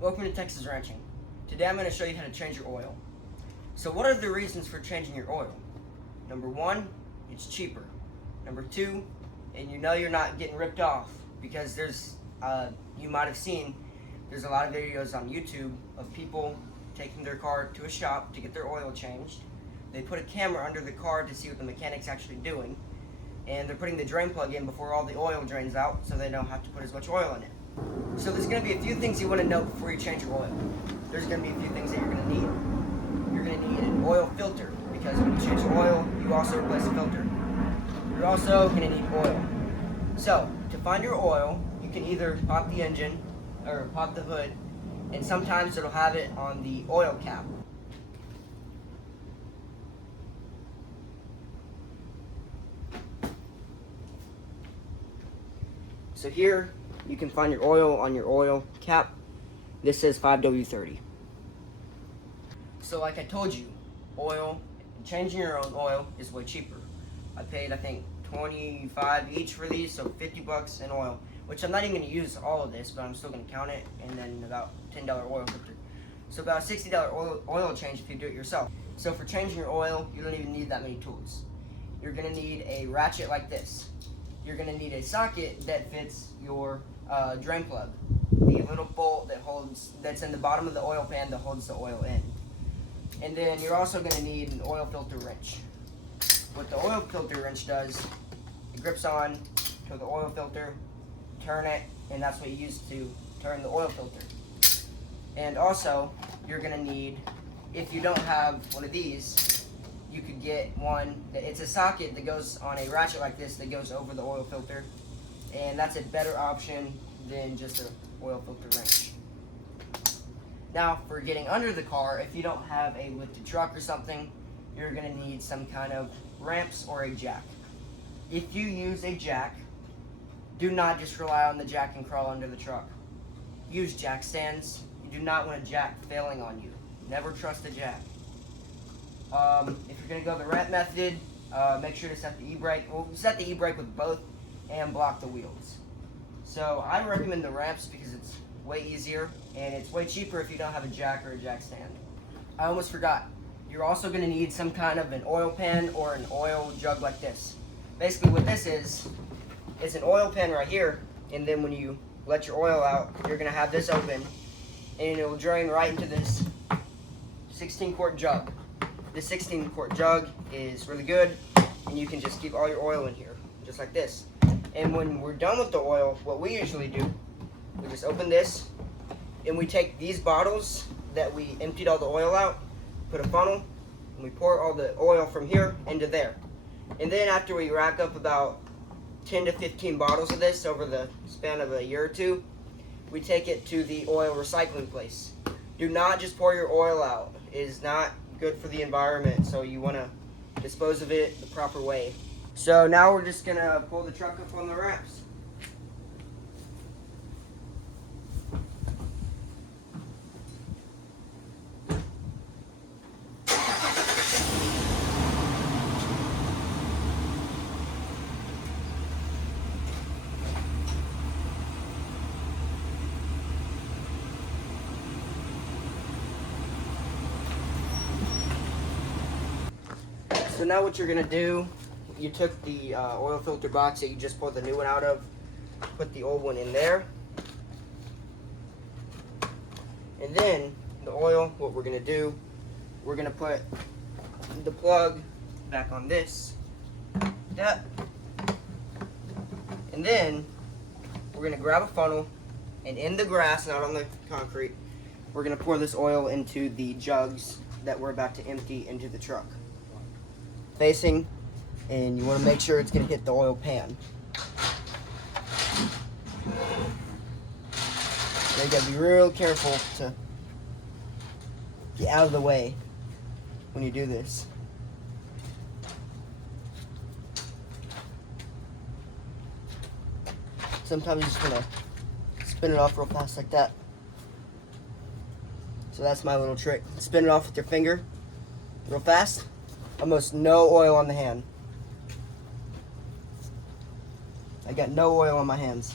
Welcome to Texas Ranching. Today I'm going to show you how to change your oil. So what are the reasons for changing your oil? Number one, it's cheaper. Number two, and you know you're not getting ripped off because you might have seen, there's a lot of videos on YouTube of people taking their car to a shop to get their oil changed. They put a camera under the car to see what the mechanic's actually doing, and they're putting the drain plug in before all the oil drains out so they don't have to put as much oil in it. So there's going to be a few things you want to know before you change your oil. There's going to be a few things that you're going to need. You're going to need an oil filter because when you change the oil, you also replace the filter. You're also going to need oil. So to find your oil, you can either pop the engine or pop the hood, and sometimes it'll have it on the oil cap. So here you can find your oil on your oil cap. This says 5W30. So like I told you, changing your own oil is way cheaper. I paid, I think, $25 each for these, so $50 in oil, which I'm not even going to use all of this, but I'm still going to count it, and then about $10 oil filter. So about $60 oil change if you do it yourself. So for changing your oil, you don't even need that many tools. You're going to need a ratchet like this. You're going to need a socket that fits your drain plug, the little bolt that's in the bottom of the oil pan that holds the oil in. And then you're also going to need an oil filter wrench. What the oil filter wrench does, it grips on to the oil filter, turn it, and that's what you use to turn the oil filter. And also, you're going to need, if you don't have one of these, you could get one, it's a socket that goes on a ratchet like this that goes over the oil filter, and that's a better option than just an oil filter wrench. Now for getting under the car, if you don't have a lifted truck or something, you're going to need some kind of ramps or a jack. If you use a jack, do not just rely on the jack and crawl under the truck. Use jack stands. You do not want a jack failing on you. Never trust a jack. If you're going to go the ramp method, make sure to set the e-brake. Well, set the e-brake with both and block the wheels. So I recommend the ramps because it's way easier and it's way cheaper if you don't have a jack or a jack stand. I almost forgot. You're also going to need some kind of an oil pan or an oil jug like this. Basically what this is an oil pan right here, and then when you let your oil out, you're going to have this open and it will drain right into this 16-quart jug. This 16-quart jug is really good, and you can just keep all your oil in here, just like this. And when we're done with the oil, what we usually do, we just open this, and we take these bottles that we emptied all the oil out, put a funnel, and we pour all the oil from here into there. And then after we rack up about 10 to 15 bottles of this over the span of a year or two, we take it to the oil recycling place. Do not just pour your oil out. It is not good for the environment, so you want to dispose of it the proper way. So now we're just gonna pull the truck up on the ramps. So now what you're going to do, you took the oil filter box that you just pulled the new one out of, put the old one in there. And then the oil, what we're going to do, we're going to put the plug back on this. That. And then we're going to grab a funnel, and in the grass, not on the concrete, we're going to pour this oil into the jugs that we're about to empty into the truck. Facing, and you want to make sure it's going to hit the oil pan. So you got to be real careful to get out of the way when you do this. Sometimes you just want to spin it off real fast like that. So that's my little trick. Spin it off with your finger real fast. Almost no oil on the hand. I got no oil on my hands.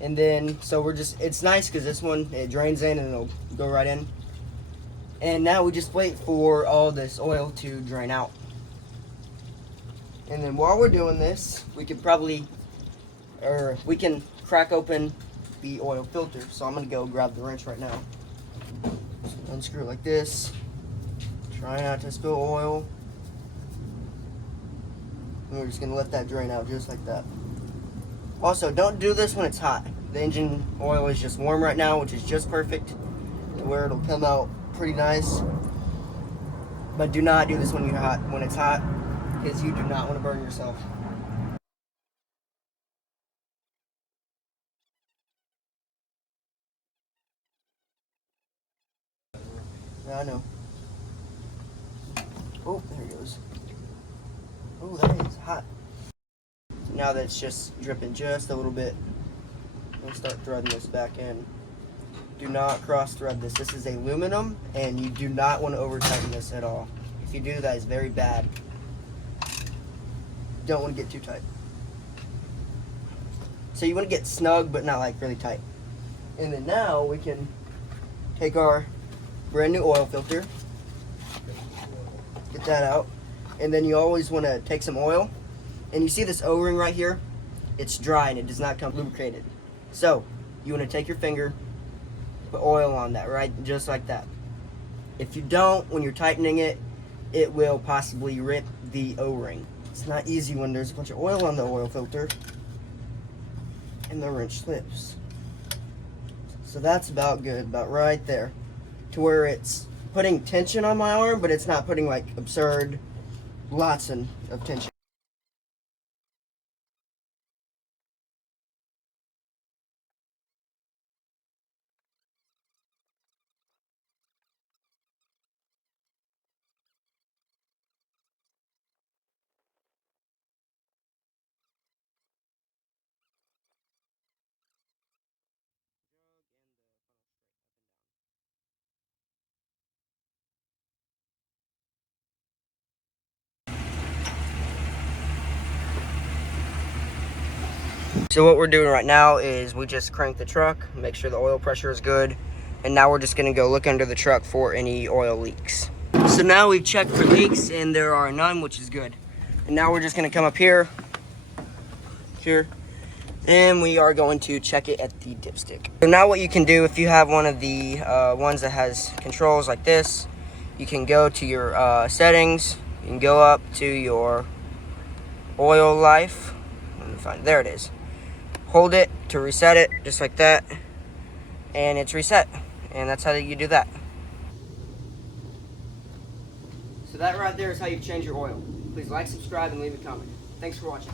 And then, so it's nice because this one, it drains in and it'll go right in. And now we just wait for all this oil to drain out. And then while we're doing this, we can crack open the oil filter. So I'm gonna go grab the wrench right now. Just unscrew it like this. Try not to spill oil. And we're just gonna let that drain out just like that. Also, don't do this when it's hot. The engine oil is just warm right now, which is just perfect to where it'll come out pretty nice. But do not do this when it's hot, because you do not want to burn yourself. Yeah, I know. Oh, there it goes. Oh, that is hot. So now that it's just dripping just a little bit, we'll start threading this back in. Do not cross thread this. This is aluminum, and you do not want to over tighten this at all. If you do, that is very bad. Don't want to get too tight. So you want to get snug, but not like really tight. And then now we can take our brand new oil filter, get that out, and then you always want to take some oil. And you see this O-ring right here? It's dry and it does not come lubricated. So you want to take your finger, put oil on that, right? Just like that. If you don't, when you're tightening it, it will possibly rip the O-ring. It's not easy when there's a bunch of oil on the oil filter and the wrench slips. So that's about good, about right there, to where it's putting tension on my arm, but it's not putting like absurd lots of tension. So what we're doing right now is we just crank the truck, make sure the oil pressure is good, and now we're just gonna go look under the truck for any oil leaks. So now we've checked for leaks and there are none, which is good. And now we're just gonna come up here, and we are going to check it at the dipstick. So now what you can do, if you have one of the ones that has controls like this, you can go to your settings, you can go up to your oil life, let me find it, there it is. Hold it to reset it, just like that, and it's reset. And that's how you do that. So that right there is how you change your oil. Please like, subscribe, and leave a comment. Thanks for watching.